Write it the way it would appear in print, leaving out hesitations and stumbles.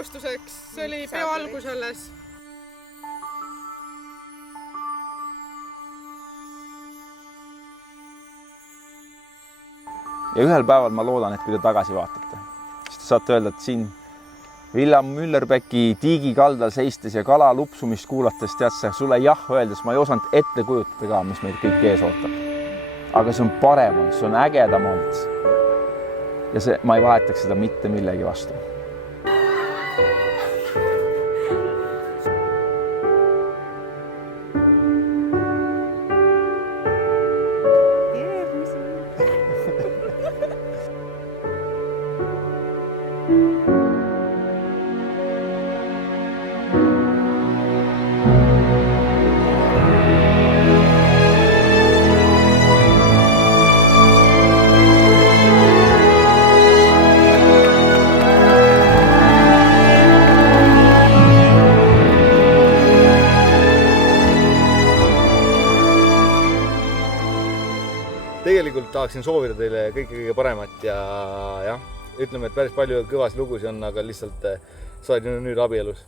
alustuseks, see oli peo algus alles. Ja ühel päeval ma loodan, et kui te tagasi vaatate, siis te saate öelda, et siin Vilja Müllerpäki tiigi kaldal seistes ja kala lupsumist kuulates tead sa sulle jah öeldes, ma ei osanud ette kujutada ka, mis meid kõik ees ootab. Aga see on parem olnud, see on ägedam olnud. Ja see, ma ei vahetaks seda mitte millegi vastu. Tegelikult tahaksin soovida teile kõige paremat ja jah, ütleme, et päris palju kõvasi lugusid on, aga lihtsalt sa oled nüüd abielus.